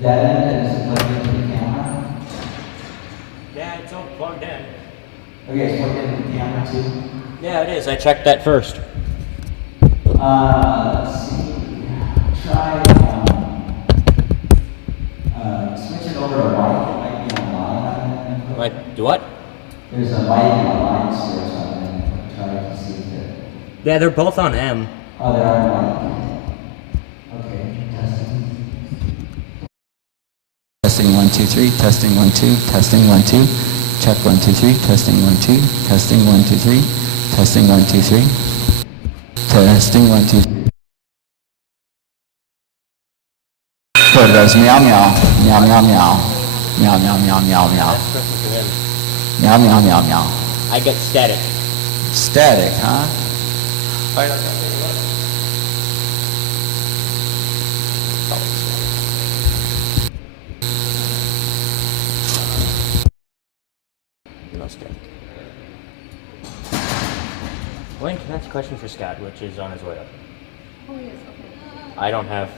That is plugged into the camera. Yeah, it's all plugged in. Okay, it's plugged into the camera too. Yeah, it is. I checked that first. Let's see. Try switch it over to mic. It might be online. Like, do what? There's a mic and a line switch on it. Try to see if it. Yeah, they're both on M. Oh, they are on mic. Okay, testing. Testing 1 2 3. Testing 1 2. Testing 1 2. Check 1 2 3. Testing 1 2. Testing 1 2 3. Testing 1 2 3. Testing 1 2 3. There it goes. Meow meow. Meow meow meow. Meow meow meow meow meow. Meow meow meow meow. I get static. Static, huh? Alright, okay. No static. Wayne, can I ask a question for Scott, which is on his way up? Oh, yes, okay. I don't have.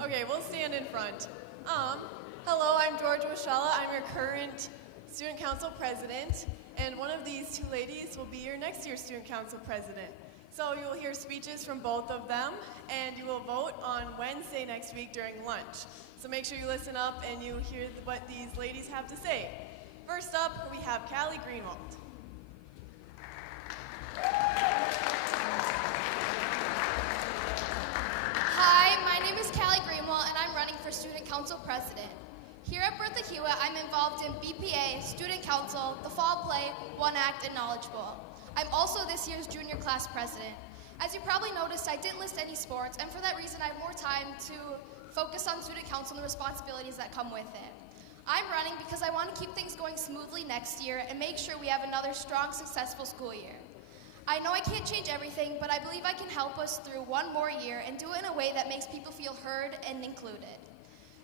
Okay, we'll stand in front. Hello, I'm Georgia Washella. I'm your current Student Council President, and one of these two ladies will be your next year's Student Council President. So you will hear speeches from both of them, and you will vote on Wednesday next week during lunch. So make sure you listen up and you hear what these ladies have to say. First up, we have Callie Greenwald. Hi, my name is Callie Greenwald, and I'm running for Student Council President. Here at Bertha-Hewitt, I'm involved in BPA, Student Council, the Fall Play, One Act, and Knowledge Bowl. I'm also this year's junior class president. As you probably noticed, I didn't list any sports, and for that reason, I have more time to focus on Student Council and the responsibilities that come with it. I'm running because I want to keep things going smoothly next year and make sure we have another strong, successful school year. I know I can't change everything, but I believe I can help us through one more year and do it in a way that makes people feel heard and included.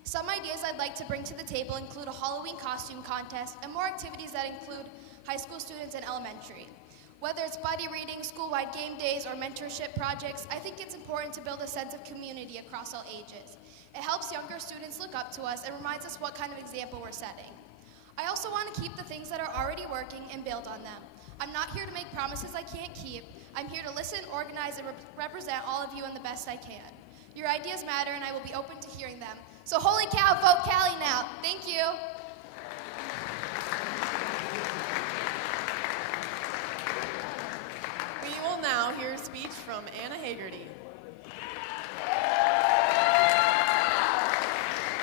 Some ideas I'd like to bring to the table include a Halloween costume contest and more activities that include high school students and elementary. Whether it's buddy reading, school-wide game days, or mentorship projects, I think it's important to build a sense of community across all ages. It helps younger students look up to us and reminds us what kind of example we're setting. I also want to keep the things that are already working and build on them. I'm not here to make promises I can't keep. I'm here to listen, organize, and represent all of you in the best I can. Your ideas matter, and I will be open to hearing them. So holy cow, vote Callie now. Thank you. We will now hear a speech from Anna Hagerty.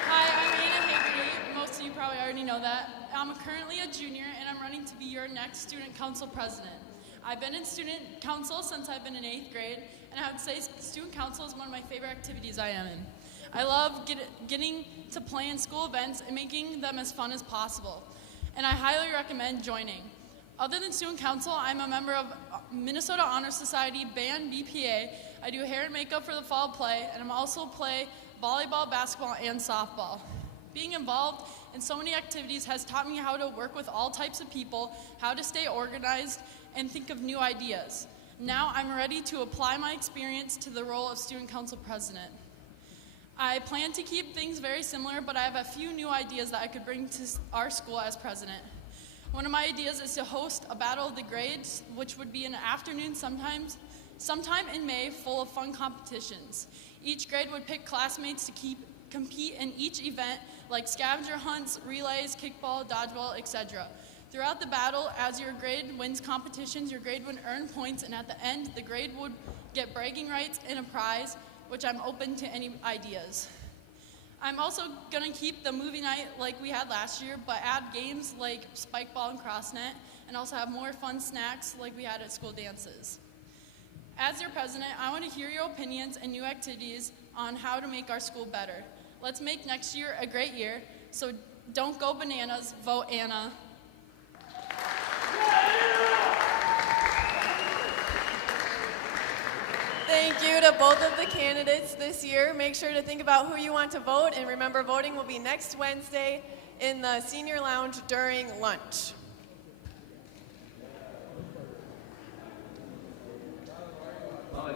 Hi, I'm Anna Hagerty. Most of you probably already know that. I'm currently a junior, and I'm running to be your next Student Council President. I've been in Student Council since I've been in 8th grade, and I would say Student Council is one of my favorite activities I am in. I love getting to play in school events and making them as fun as possible, and I highly recommend joining. Other than Student Council, I'm a member of Minnesota Honor Society, band BPA. I do hair and makeup for the fall play, and I'm also play volleyball, basketball, and softball. Being involved in so many activities has taught me how to work with all types of people, how to stay organized, and think of new ideas. Now I'm ready to apply my experience to the role of Student Council President. I plan to keep things very similar, but I have a few new ideas that I could bring to our school as president. One of my ideas is to host a Battle of the Grades, which would be an afternoon sometime in May, full of fun competitions. Each grade would pick classmates to compete in each event, like scavenger hunts, relays, kickball, dodgeball, etc. Throughout the battle, as your grade wins competitions, your grade would earn points, and at the end, the grade would get bragging rights and a prize, which I'm open to any ideas. I'm also going to keep the movie night like we had last year, but add games like spike ball and cross net, and also have more fun snacks like we had at school dances. As your president, I want to hear your opinions and new activities on how to make our school better. Let's make next year a great year, so don't go bananas, vote Anna. Thank you to both of the candidates this year. Make sure to think about who you want to vote, and remember, voting will be next Wednesday in the senior lounge during lunch.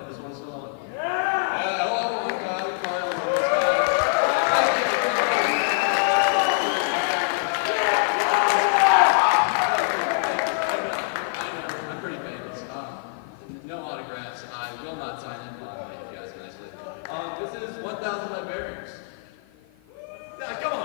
This one's still on. I'm pretty famous. No autographs. I will not sign in for you guys nicely. This is 1,000 librarians. Come on.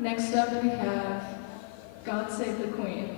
Next up we have God Save the Queen.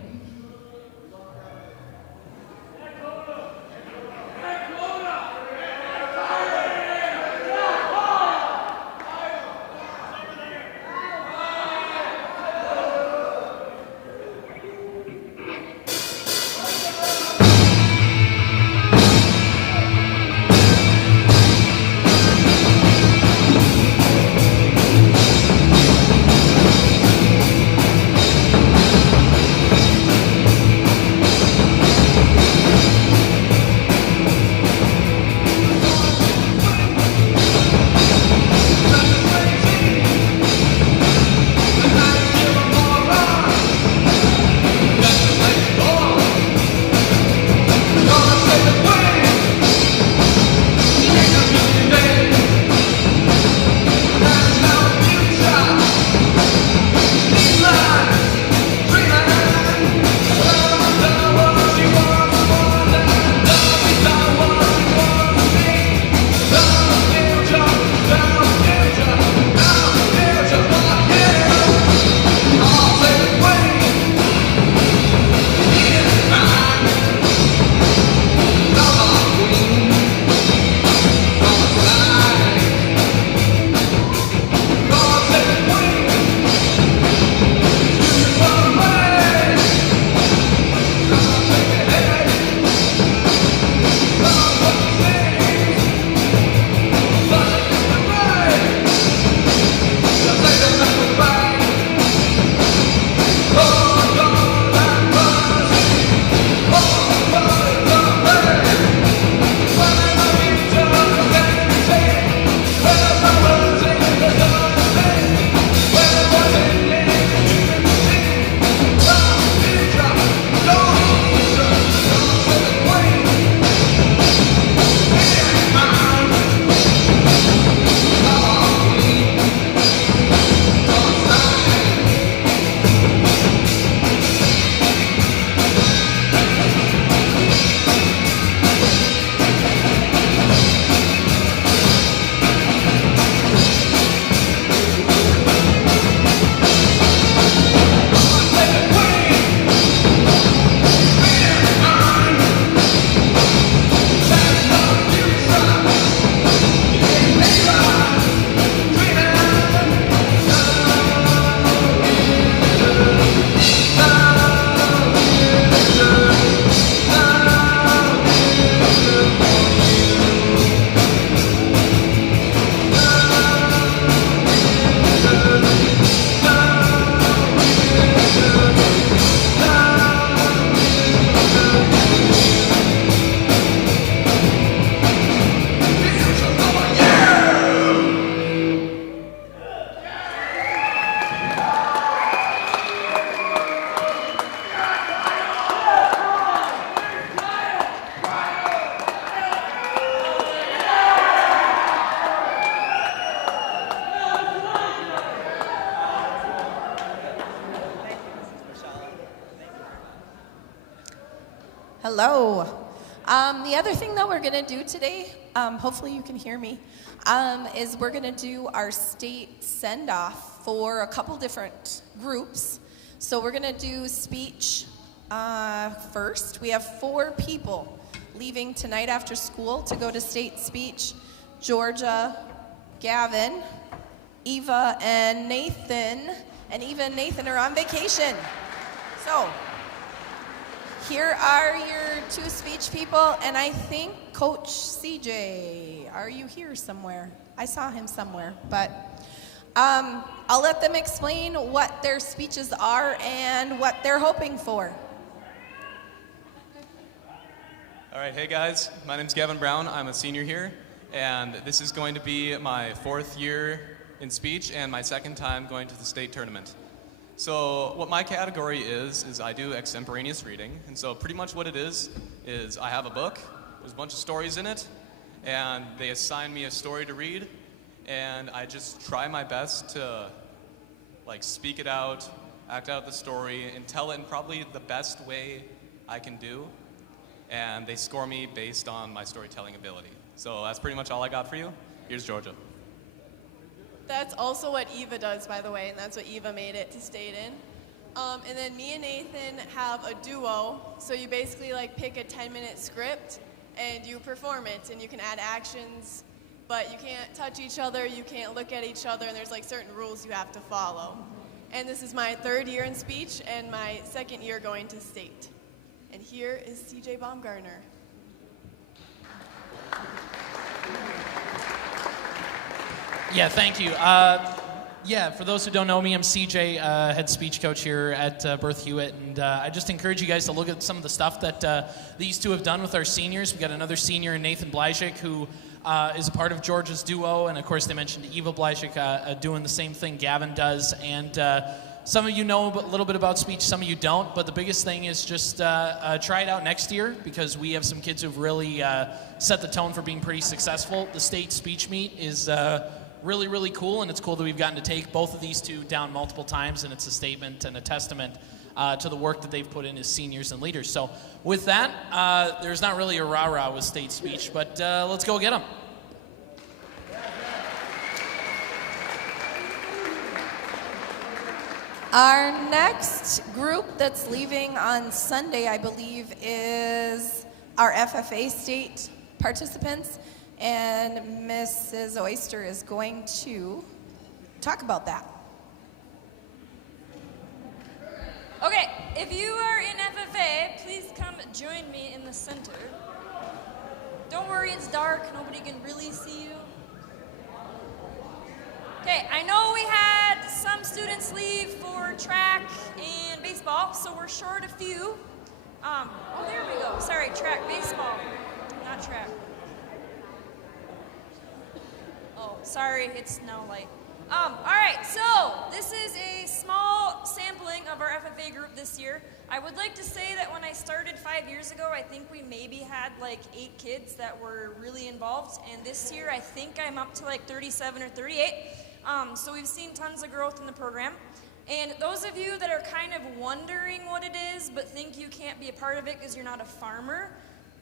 Hello. The other thing that we're going to do today, hopefully you can hear me, is we're going to do our state send-off for a couple different groups. So we're going to do speech first. We have 4 people leaving tonight after school to go to state speech. Georgia, Gavin, Eva, and Nathan. And Eva and Nathan are on vacation. So here are your 2 speech people, and I think Coach CJ, are you here somewhere? I saw him somewhere, but I'll let them explain what their speeches are and what they're hoping for. All right, hey guys, my name's Gavin Brown. I'm a senior here, and this is going to be my 4th year in speech and my 2nd time going to the state tournament. So what my category is I do extemporaneous reading, and so pretty much what it is I have a book, there's a bunch of stories in it, and they assign me a story to read, and I just try my best to speak it out, act out the story, and tell it in probably the best way I can do. And they score me based on my storytelling ability. So that's pretty much all I got for you. Here's Georgia. That's also what Eva does, by the way, and that's what Eva made it to state in. And then me and Nathan have a duo, so you basically like pick a 10-minute script and you perform it, and you can add actions, but you can't touch each other, you can't look at each other, and there's like certain rules you have to follow. And this is my 3rd year in speech and my 2nd year going to state. And here is CJ Baumgartner. Yeah, thank you. Yeah, for those who don't know me, I'm CJ, head speech coach here at Bertha-Hewitt, and I just encourage you guys to look at some of the stuff that these two have done with our seniors. We've got another senior, Nathan Blajik, who is a part of Georgia's duo, and of course they mentioned Eva Blajik doing the same thing Gavin does, and some of you know a little bit about speech, some of you don't, but the biggest thing is just try it out next year, because we have some kids who've really set the tone for being pretty successful. The state speech meet is really, really cool, and it's cool that we've gotten to take both of these two down multiple times, and it's a statement and a testament to the work that they've put in as seniors and leaders. So with that, there's not really a rah-rah with state speech, but let's go get them. Our next group that's leaving on Sunday, I believe, is our FFA state participants. And Mrs. Oyster is going to talk about that. Okay, if you are in FFA, please come join me in the center. Don't worry, it's dark, nobody can really see you. Okay, I know we had some students leave for track and baseball, so we're short a few. Oh, there we go. Sorry, track, baseball, not track. Oh, sorry, it's now light. All right, so this is a small sampling of our FFA group this year. I would like to say that when I started 5 years ago, I think we maybe had like 8 kids that were really involved, and this year I think I'm up to like 37 or 38. So we've seen tons of growth in the program. And those of you that are kind of wondering what it is, but think you can't be a part of it because you're not a farmer,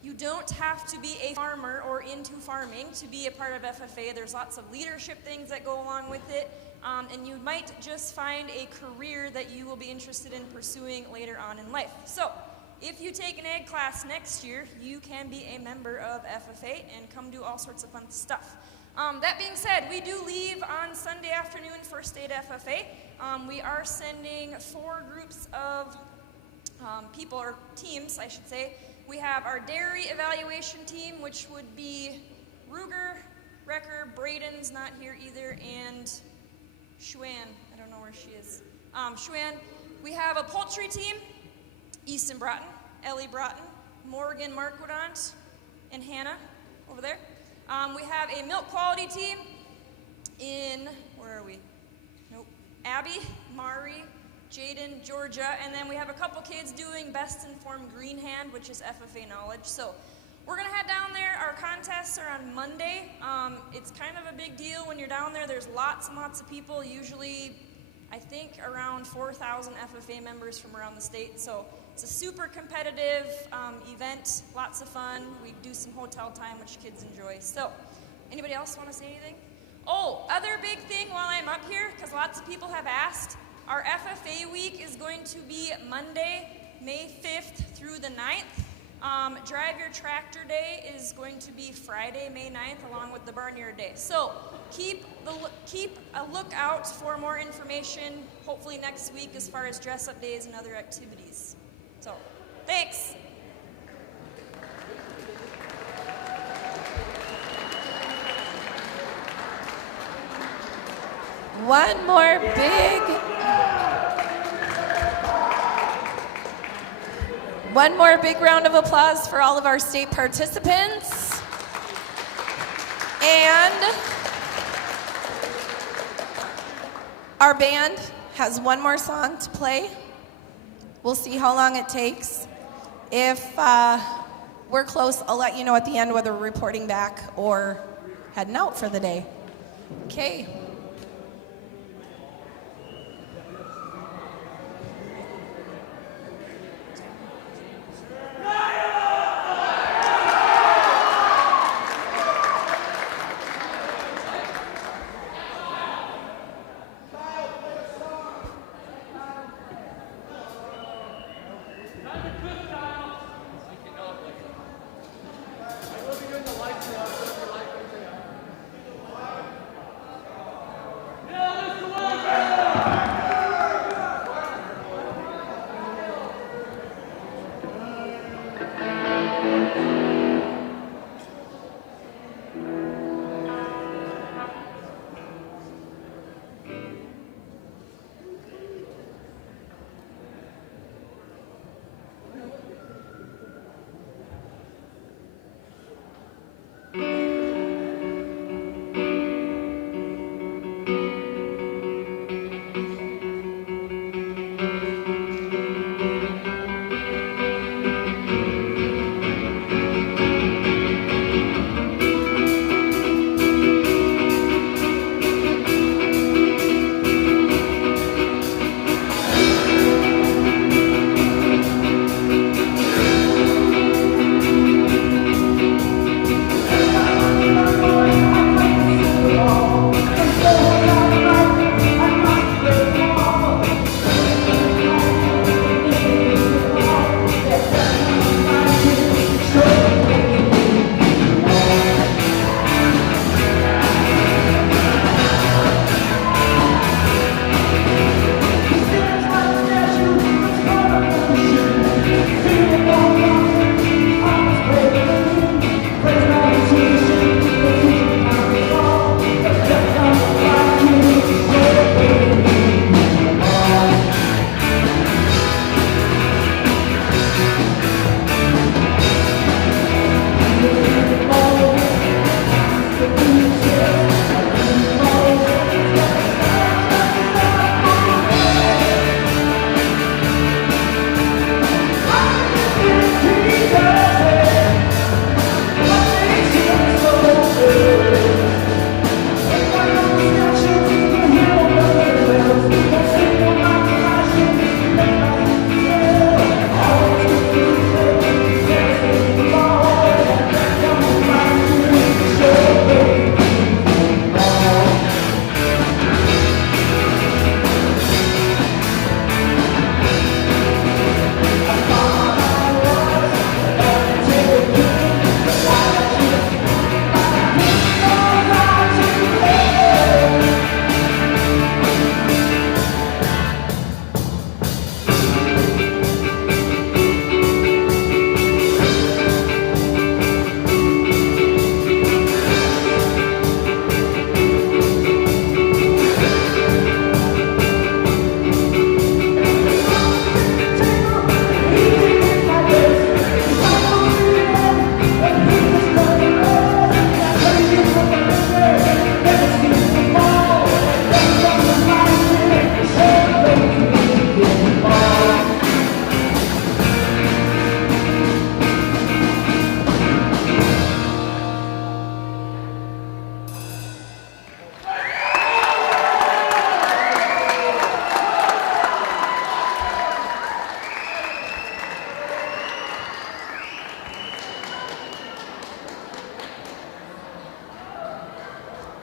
you don't have to be a farmer or into farming to be a part of FFA. There's lots of leadership things that go along with it, and you might just find a career that you will be interested in pursuing later on in life. So, if you take an ag class next year, you can be a member of FFA and come do all sorts of fun stuff. That being said, we do leave on Sunday afternoon for state FFA. We are sending 4 groups of people, or teams, I should say. We have our dairy evaluation team, which would be Ruger, Recker, Braden's not here either, and Shuan. I don't know where she is. Shuan. We have a poultry team, Easton Broughton, Ellie Broughton, Morgan Marquidant, and Hannah over there. We have a milk quality team in, where are we? Nope. Abby, Mari, Jaden, Georgia, and then we have a couple kids doing Best Informed Green Hand, which is FFA knowledge. So we're gonna head down there. Our contests are on Monday. It's kind of a big deal when you're down there. There's lots and lots of people, usually I think around 4,000 FFA members from around the state. So it's a super competitive event, lots of fun. We do some hotel time, which kids enjoy. So anybody else want to say anything? Oh, other big thing while I'm up here, because lots of people have asked, our FFA week is going to be Monday, May 5th through the 9th. Drive Your Tractor Day is going to be Friday, May 9th, along with the Barnyard Day. So keep a lookout for more information, hopefully next week, as far as dress-up days and other activities. So, thanks. One more big round of applause for all of our state participants. And our band has one more song to play. We'll see how long it takes. If we're close, I'll let you know at the end whether we're reporting back or heading out for the day. Okay.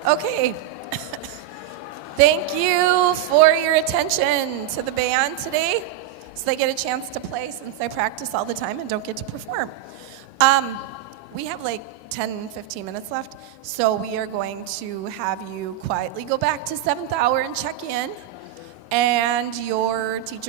Okay. Thank you for your attention to the band today, so they get a chance to play since they practice all the time and don't get to perform. We have like 10, 15 minutes left, so we are going to have you quietly go back to 7th hour and check in, and your teacher